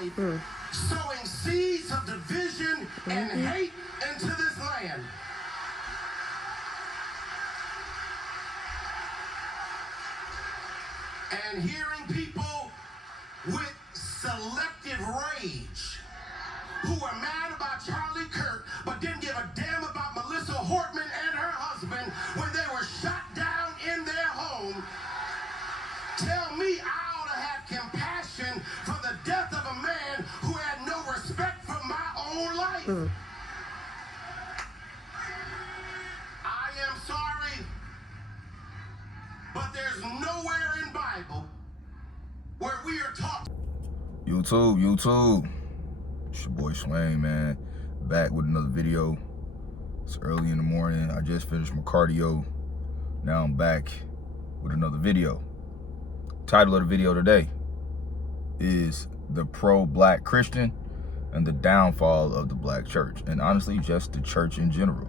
life, sowing seeds of division and hate into this land. And hearing people with selective rage who are mad about Charlie Kirk but didn't give a damn about Melissa Hortman and her husband when they were shot down in their home, tell me I ought to have compassion for the death of a man who had no respect for my own life. I am sorry, but there's nowhere in Bible where we are taught. YouTube. It's your boy Swain, man. Back with another video. It's early in the morning. I just finished my cardio. Now I'm back with another video. Title of the video today is The Pro-Black Christian and the Downfall of the Black Church. And honestly, just the church in general.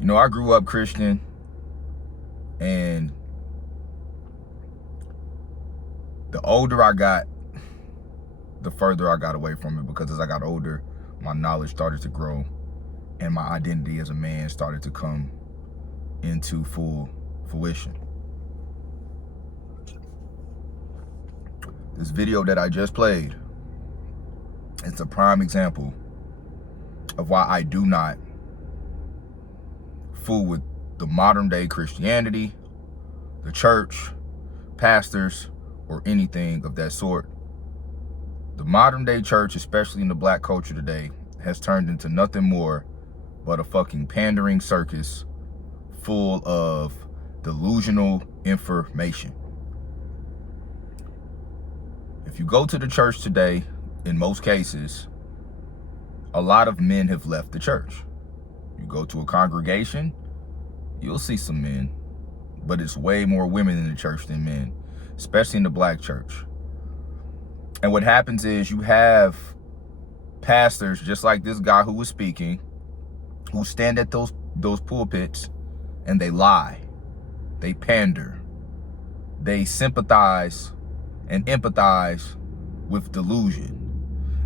You know, I grew up Christian, and the older I got, the further I got away from it, because as I got older, my knowledge started to grow and my identity as a man started to come into full fruition. This video that I just played, it's a prime example of why I do not fool with the modern day Christianity, the church, pastors, or anything of that sort. The modern day church, especially in the black culture today, has turned into nothing more but a fucking pandering circus full of delusional information. If you go to the church today, in most cases, a lot of men have left the church. You go to a congregation, you'll see some men, but it's way more women in the church than men, especially in the black church. And what happens is you have pastors, just like this guy who was speaking, who stand at those pulpits and they lie, they pander, they sympathize and empathize with delusion.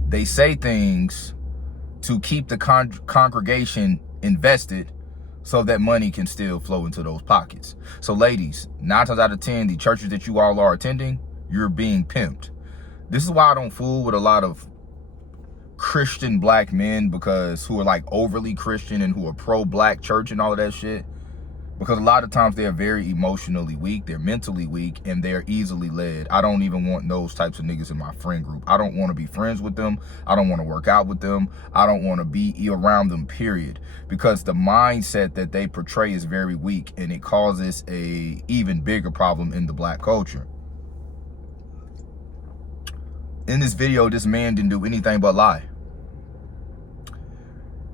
They say things to keep the congregation invested so that money can still flow into those pockets. So ladies, 9 times out of 10, the churches that you all are attending, you're being pimped. This is why I don't fool with a lot of Christian black men, because who are like overly Christian and who are pro-black church and all of that shit. Because a lot of times they're very emotionally weak, they're mentally weak, and they're easily led. I don't even want those types of niggas in my friend group. I don't want to be friends with them. I don't want to work out with them. I don't want to be around them, period. Because the mindset that they portray is very weak, and it causes a even bigger problem in the black culture. In this video, this man didn't do anything but lie.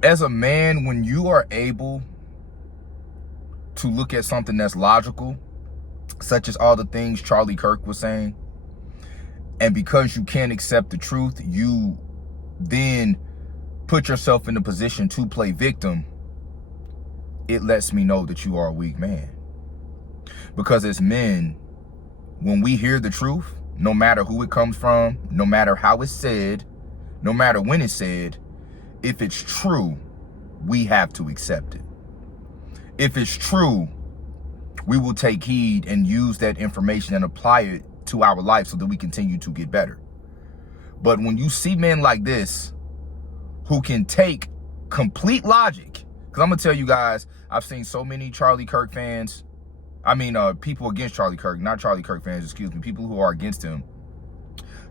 As a man, when you are able to look at something that's logical, such as all the things Charlie Kirk was saying, and because you can't accept the truth, you then put yourself in a position to play victim, it lets me know that you are a weak man. Because as men, when we hear the truth, no matter who it comes from, no matter how it's said, no matter when it's said, if it's true, we have to accept it. If it's true, we will take heed and use that information and apply it to our life so that we continue to get better. But when you see men like this who can take complete logic, because I'm going to tell you guys, I've seen so many Charlie Kirk fans, people against Charlie Kirk, not Charlie Kirk fans, excuse me, people who are against him,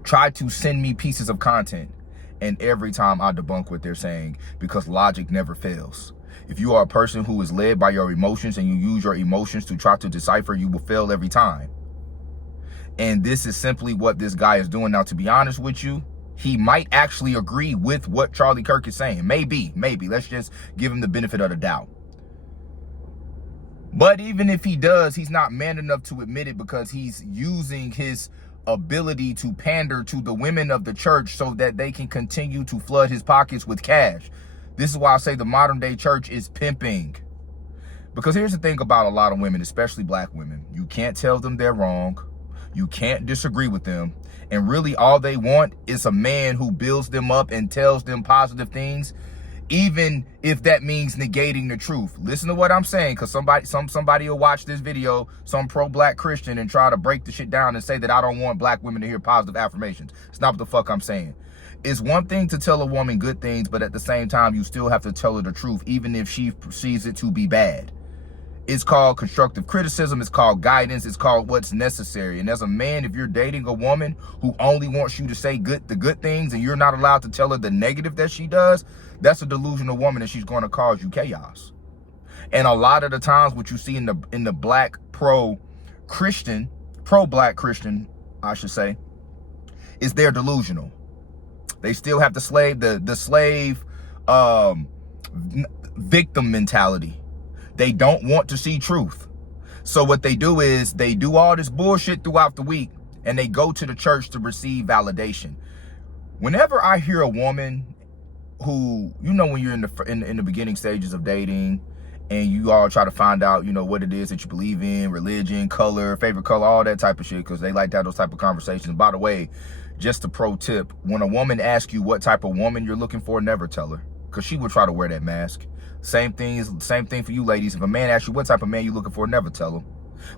try to send me pieces of content. And every time I debunk what they're saying, because logic never fails. If you are a person who is led by your emotions and you use your emotions to try to decipher, you will fail every time. And this is simply what this guy is doing. Now, to be honest with you, he might actually agree with what Charlie Kirk is saying. Maybe. Let's just give him the benefit of the doubt. But even if he does, he's not man enough to admit it, because he's using his ability to pander to the women of the church so that they can continue to flood his pockets with cash. This is why I say the modern day church is pimping. Because here's the thing about a lot of women, especially black women. You can't tell them they're wrong. You can't disagree with them. And really all they want is a man who builds them up and tells them positive things, even if that means negating the truth. Listen to what I'm saying, because somebody will watch this video, some pro-black Christian, and try to break the shit down and say that I don't want black women to hear positive affirmations. It's not what the fuck I'm saying. It's one thing to tell a woman good things, but at the same time, you still have to tell her the truth, even if she perceives it to be bad. It's called constructive criticism. It's called guidance. It's called what's necessary. And as a man, if you're dating a woman who only wants you to say the good things and you're not allowed to tell her the negative that she does, that's a delusional woman, and she's going to cause you chaos. And a lot of the times what you see in the black pro-black Christian, I should say, is they're delusional. They still have the slave victim mentality. They don't want to see truth. So what they do is they do all this bullshit throughout the week, and they go to the church to receive validation. Whenever I hear a woman who, you know, when you're in the beginning stages of dating and you all try to find out, you know, what it is that you believe in, religion, color, favorite color, all that type of shit, because they like to have those type of conversations. By the way, just a pro tip, when a woman asks you what type of woman you're looking for, never tell her, because she will try to wear that mask. Same thing for you ladies. If a man asks you what type of man you're looking for, never tell him.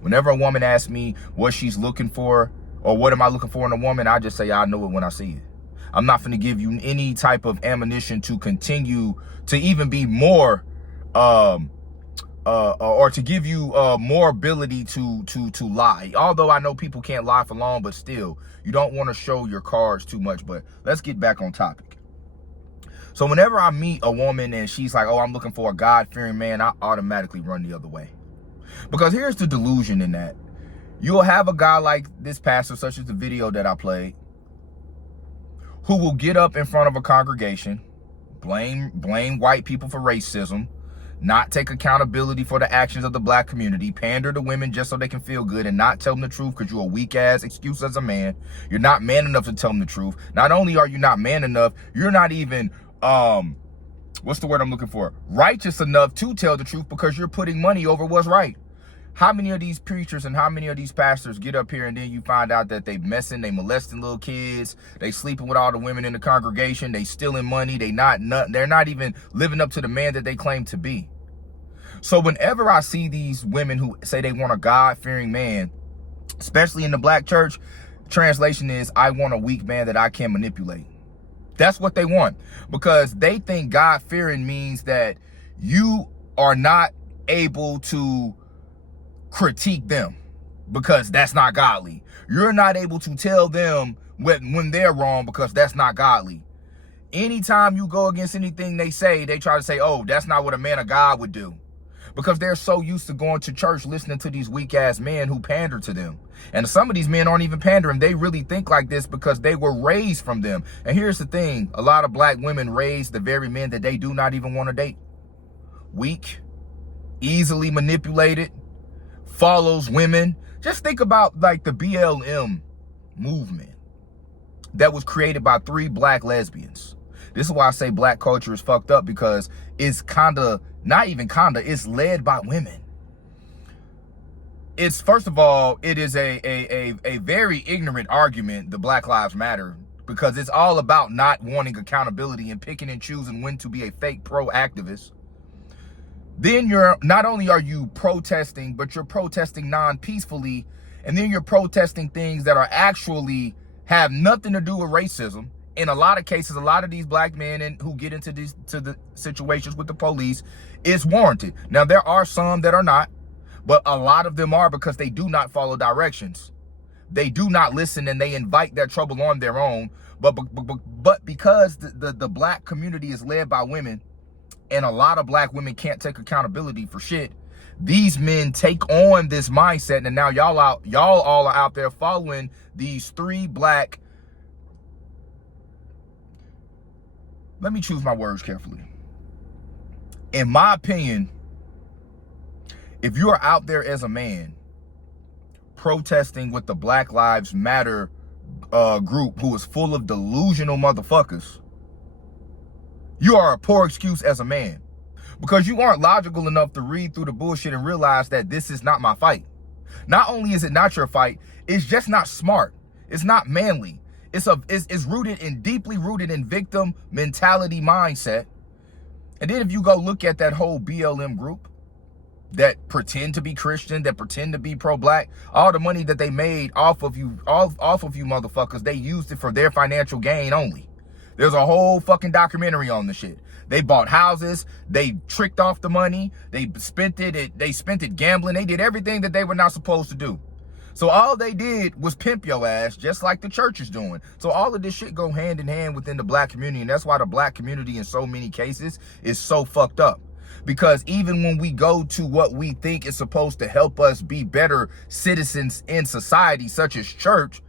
Whenever a woman asks me what she's looking for or what am I looking for in a woman, I just say I know it when I see it. I'm not going to give you any type of ammunition to continue to even be more or to give you more ability to lie. Although I know people can't lie for long, but still, you don't want to show your cards too much. But let's get back on topic. So whenever I meet a woman and she's like, oh, I'm looking for a God-fearing man, I automatically run the other way. Because here's the delusion in that. You'll have a guy like this pastor, such as the video that I played, who will get up in front of a congregation, blame white people for racism, not take accountability for the actions of the black community, pander to women just so they can feel good, and not tell them the truth because you're a weak-ass excuse as a man. You're not man enough to tell them the truth. Not only are you not man enough, you're not even what's the word I'm looking for? Righteous enough to tell the truth, because you're putting money over what's right. How many of these preachers and how many of these pastors get up here and then you find out that they molesting little kids, they sleeping with all the women in the congregation, they stealing money, they're not even living up to the man that they claim to be. So whenever I see these women who say they want a God-fearing man, especially in the black church, translation is, I want a weak man that I can manipulate. That's what they want, because they think God-fearing means that you are not able to critique them, because that's not godly. You're not able to tell them when they're wrong, because that's not godly. Anytime you go against anything they say, they try to say, oh, that's not what a man of God would do. Because they're so used to going to church listening to these weak-ass men who pander to them. And some of these men aren't even pandering. They really think like this because they were raised from them. And here's the thing. A lot of black women raise the very men that they do not even want to date. Weak, easily manipulated, follows women. Just think about like the BLM movement that was created by 3 black lesbians. This is why I say black culture is fucked up, because it's it's led by women. It's, first of all, it is a very ignorant argument, the Black Lives Matter, because it's all about not wanting accountability and picking and choosing when to be a fake pro-activist. Then not only are you protesting, but you're protesting non-peacefully, and then you're protesting things that are actually have nothing to do with racism. In a lot of cases, a lot of these black men who get into the situations with the police, is warranted. Now, there are some that are not, but a lot of them are, because they do not follow directions. They do not listen, and they invite their trouble on their own. But because the black community is led by women, and a lot of black women can't take accountability for shit, these men take on this mindset, and now y'all all are out there following these 3 black. Let me choose my words carefully. In my opinion, if you are out there as a man protesting with the Black Lives Matter group, who is full of delusional motherfuckers, you are a poor excuse as a man, because you aren't logical enough to read through the bullshit and realize that this is not my fight. Not only is it not your fight, it's just not smart. It's not manly. It's deeply rooted in victim mentality mindset. And then if you go look at that whole BLM group that pretend to be Christian, that pretend to be pro-black, all the money that they made off of you motherfuckers, they used it for their financial gain only. There's a whole fucking documentary on the shit. They bought houses, they tricked off the money, they spent it gambling, they did everything that they were not supposed to do. So all they did was pimp your ass, just like the church is doing. So all of this shit go hand in hand within the black community, and that's why the black community in so many cases is so fucked up. Because even when we go to what we think is supposed to help us be better citizens in society, such as church,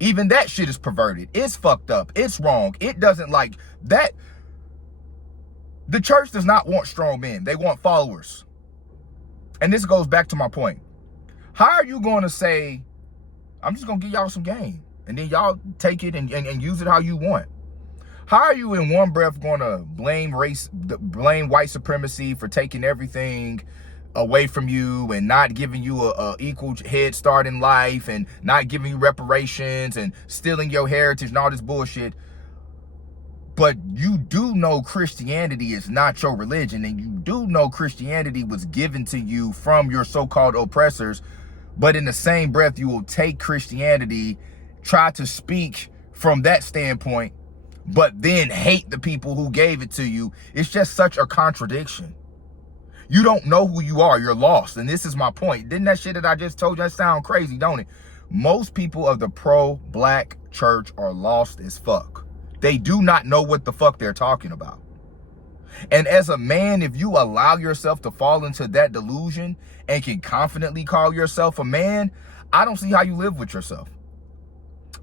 even that shit is perverted. It's fucked up. It's wrong. It doesn't like that. The church does not want strong men. They want followers. And this goes back to my point. How are you going to say, I'm just going to give y'all some game, and then y'all take it and use it how you want? How are you in one breath going to blame white supremacy for taking everything away from you and not giving you a equal head start in life and not giving you reparations and stealing your heritage and all this bullshit? But you do know Christianity is not your religion, and you do know Christianity was given to you from your so-called oppressors. But in the same breath, you will take Christianity, try to speak from that standpoint, but then hate the people who gave it to you. It's just such a contradiction. You don't know who you are. You're lost. And this is my point. Didn't that shit that I just told you, that sound crazy, don't it? Most people of the pro-black church are lost as fuck. They do not know what the fuck they're talking about. And as a man, if you allow yourself to fall into that delusion and can confidently call yourself a man, I don't see how you live with yourself.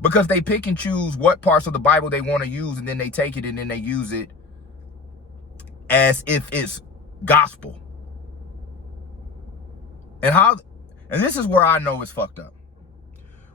Because they pick and choose what parts of the Bible they want to use, and then they take it and then they use it as if it's gospel. And this is where I know it's fucked up.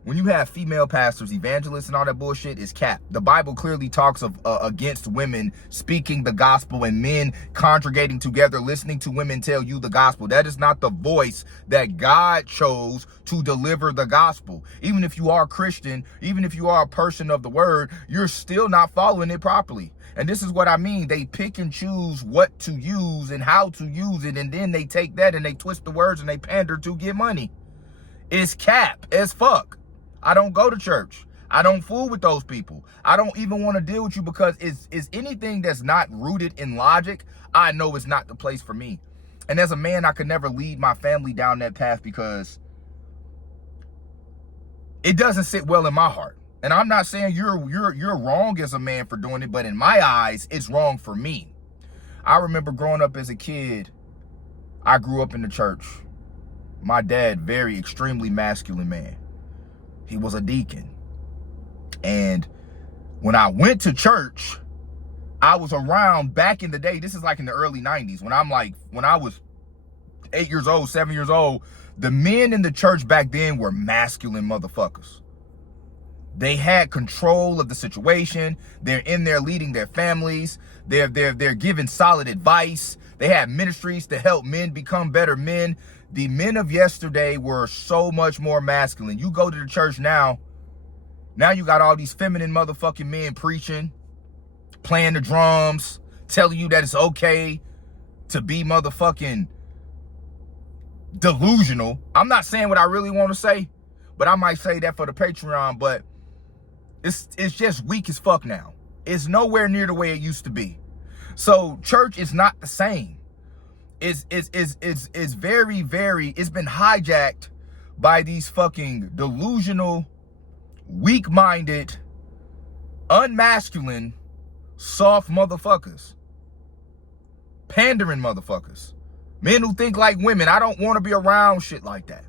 When you have female pastors, evangelists, and all that bullshit, is cap. The Bible clearly talks of against women speaking the gospel and men congregating together, listening to women tell you the gospel. That is not the voice that God chose to deliver the gospel. Even if you are Christian, even if you are a person of the word, you're still not following it properly. And this is what I mean. They pick and choose what to use and how to use it, and then they take that and they twist the words and they pander to get money. It's cap as fuck. I don't go to church. I don't fool with those people. I don't even want to deal with you because it's anything that's not rooted in logic, I know it's not the place for me. And as a man, I could never lead my family down that path because it doesn't sit well in my heart. And I'm not saying you're wrong as a man for doing it, but in my eyes, it's wrong for me. I remember growing up as a kid, I grew up in the church. My dad, very extremely masculine man. He was a deacon. And when I went to church, I was around back in the day. This is like in the early 90s. When I was 8 years old, 7 years old, the men in the church back then were masculine motherfuckers. They had control of the situation. They're in there leading their families. They're giving solid advice. They had ministries to help men become better men. The men of yesterday were so much more masculine. You go to the church now you got all these feminine motherfucking men preaching, playing the drums, telling you that it's okay to be motherfucking delusional. I'm not saying what I really want to say, but I might say that for the Patreon, but it's just weak as fuck now. It's nowhere near the way it used to be. So church is not the same. It's very, very, it's been hijacked by these fucking delusional, weak-minded, unmasculine, soft motherfuckers. Pandering motherfuckers. Men who think like women. I don't want to be around shit like that.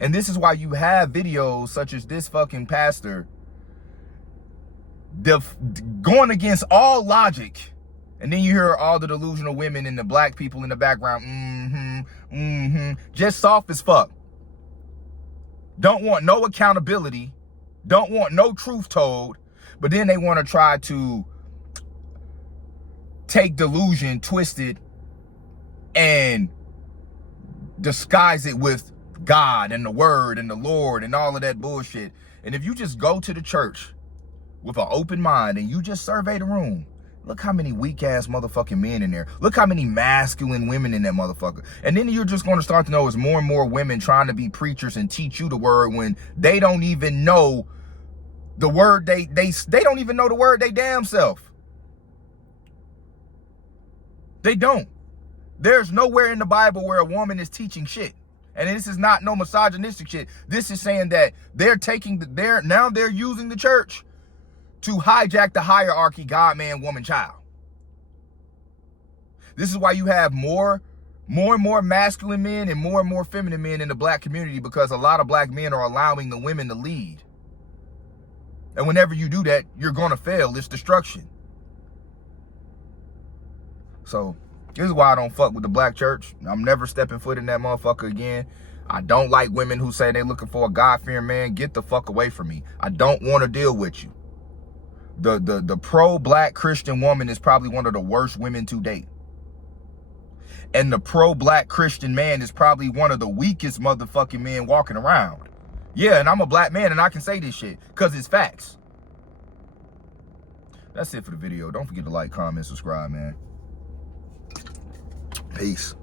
And this is why you have videos such as this fucking pastor going against all logic. And then you hear all the delusional women and the black people in the background. Just soft as fuck. Don't want no accountability. Don't want no truth told. But then they want to try to take delusion, twist it, and disguise it with God and the word and the Lord and all of that bullshit. And if you just go to the church with an open mind and you just survey the room, look how many weak ass motherfucking men in there. Look how many masculine women in that motherfucker. And then you're just going to start to notice more and more women trying to be preachers and teach you the word when they don't even know the word. They don't even know the word they damn self. They don't. There's nowhere in the Bible where a woman is teaching shit. And this is not no misogynistic shit. This is saying that they're using the church to hijack the hierarchy, God, man, woman, child. This is why you have more and more masculine men and more feminine men in the black community, because a lot of black men are allowing the women to lead. And whenever you do that, you're going to fail. It's destruction. So this is why I don't fuck with the black church. I'm never stepping foot in that motherfucker again. I don't like women who say they're looking for a God-fearing man. Get the fuck away from me. I don't want to deal with you. The pro-black Christian woman is probably one of the worst women to date. And the pro-black Christian man is probably one of the weakest motherfucking men walking around. Yeah, and I'm a black man and I can say this shit because it's facts. That's it for the video. Don't forget to like, comment, subscribe, man. Peace.